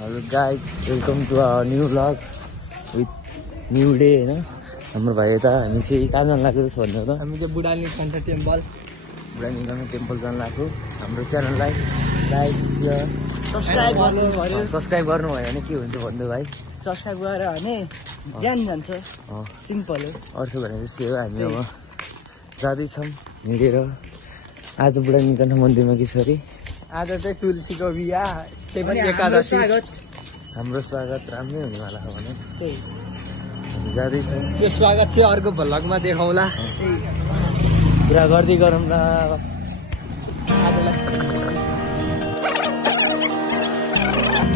Hello guys, welcome to our new vlog with new day हैन हाम्रो भाइ यता हामी चाहिँ कहाँ जान लाग्यो भन्नु त हामी चाहिँ बुढानीलकण्ठ टेम्पल जान लाग्यो हाम्रो च्यानललाई लाइक शेयर सब्स्क्राइब गर्नु भयो भने के हुन्छ भन्नु भाइ सब्स्क्राइब गरेर भने ज्यान जान्छ सिम्पल हो अर्छ भने चाहिँ हो हामी अब जाँदै छौं हिँडेर आज बुढानीलकण्ठ मन्दिरमा के छ रे आज चाहिँ तुलसीको बिहा त्यही पनि एकादशी हाम्रो स्वागत राम्रै हुनेवाला हो भने जाँदै छौं त्यो स्वागत चाहिँ अर्को भ्लगमा देखाउँला पुरा गर्दै गरौँ ल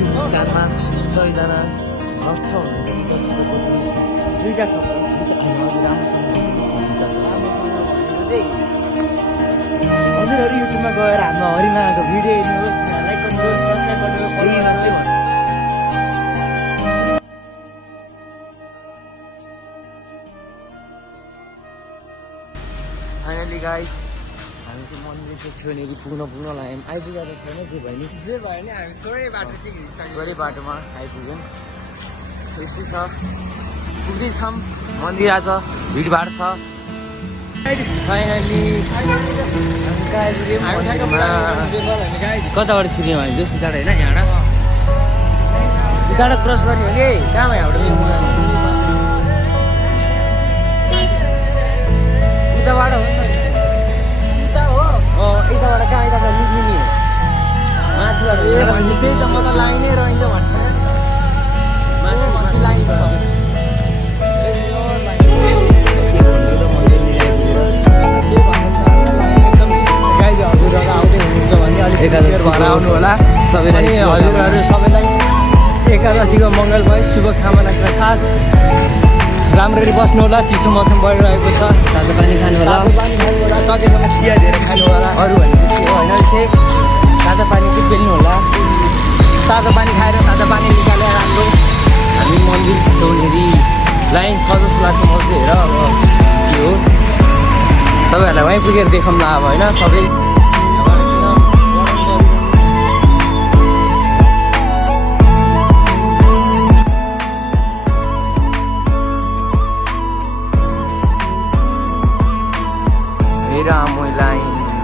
नमस्कारमा सबैजना नष्ट हुनुहुन्छ दुईटा छ हजुरहरू युट्युबमा गएर हाम्रो हरिमाको भिडियो हेर्नुहोस् लाइक गर्नुहोस् सब्स्क्राइब गर्नुहोस् फाइनली गाइज हामी चाहिँ मन्दिरको छेउनेरि पुग्न लाग्यौँ आइपुगेको छैन जे भयो नि हामी थोरै बाटो चाहिँ हिँडिसक्यौँ थोरै बाटोमा आइपुग्यौँ यस्तै छ पुग्दैछौँ मन्दिर आज भिडभाड छ फाइनली कताबाट छिर्यौँ हामी दोस्रो टाढा होइन यहाँबाट टाढा क्रस गर्ने हो कि कहाँमा यहाँबाट उताबाट हो नि यताबाट कहाँ यता निक्लिने हो माथिबाट त्यही त म त लाइनै रहन्छ भन्छ माथि लाइन आउनु होला सबैलाई हजुरहरू सबैलाई एकादशीको मङ्गलमय शुभकामनाका साथ राम्ररी बस्नु होला चिसो मौसम भइरहेको छ तातो पानी खानु होला सकेसम्म चिया धेरै खानु होला अरू भनेपछि होइन चाहिँ तातो पानी चाहिँ पेल्नु होला तातो पानी खाएर तातो पानी निकालेर राम्रो हामी मन्दिर छेउनेरि लाइन छ जस्तो लाग्छ म चाहिँ हेर अब के हो तपाईँहरूलाई वहीँ पुगेर देखाउँला अब होइन सबै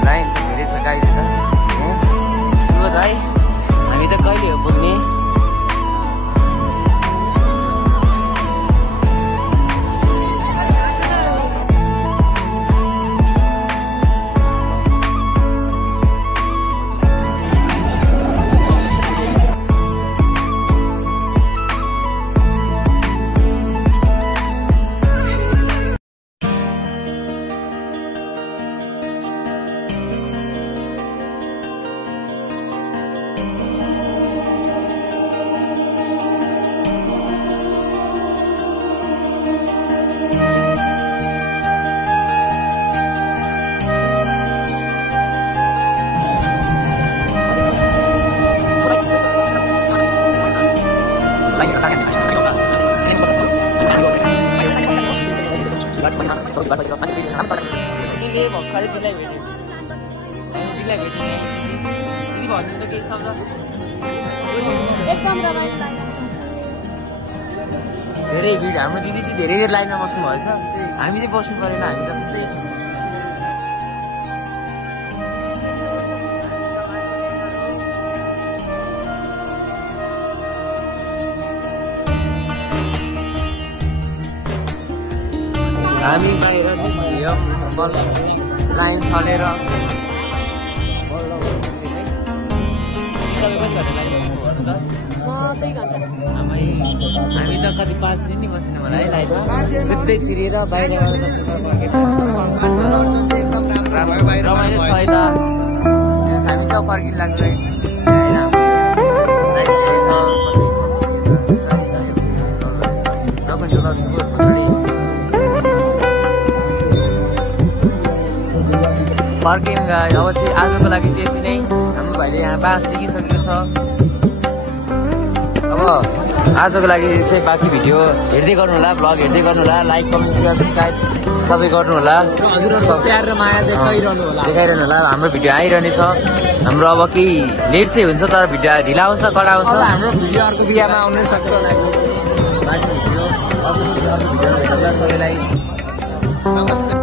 लाइन धेरै छ गाई त सुबोध भाइ हामी त कहिले हो पुग्ने भर्खरै दिदीलाई भेट्यौँ दिदी भन्नु त केही सम्झ धेरै भिड हाम्रो दिदी चाहिँ धेरै धेरै लाइनमा बस्नु भएछ हामी चाहिँ बस्नु परेन हामी त पुरै हामी बाहिर लाइन चलेर हामी त कति 5 मिनट नि बसेन होला है लाइनमा कुद्दै छिरेर बाहिर रमाइलो छ यता हामी चाहिँ फर्किन लाग्यो फर्कियौँ गाई अब चाहिँ आजको लागि चाहिँ यति नै हाम्रो भाइले यहाँ बाँस लिइसकेको छ अब आजको लागि चाहिँ बाँकी भिडियो हेर्दै गर्नु होला, भ्लग हेर्दै गर्नु होला, लाइक कमेन्ट सेयर सब्सक्राइब सबै गर्नु होला। हजुरहरुको प्यार र माया देखाइरहनु होला। हाम्रो भिडियो आइरहनेछ। हाम्रो अब केही लेट चाहिँ हुन्छ तर भिडियो ढिला आउँछ कडा आउँछ। हाम्रो भिडियो अर्को बिहामा आउनै सक्छ होला। बाँकी भिडियो सबैलाई नमस्ते।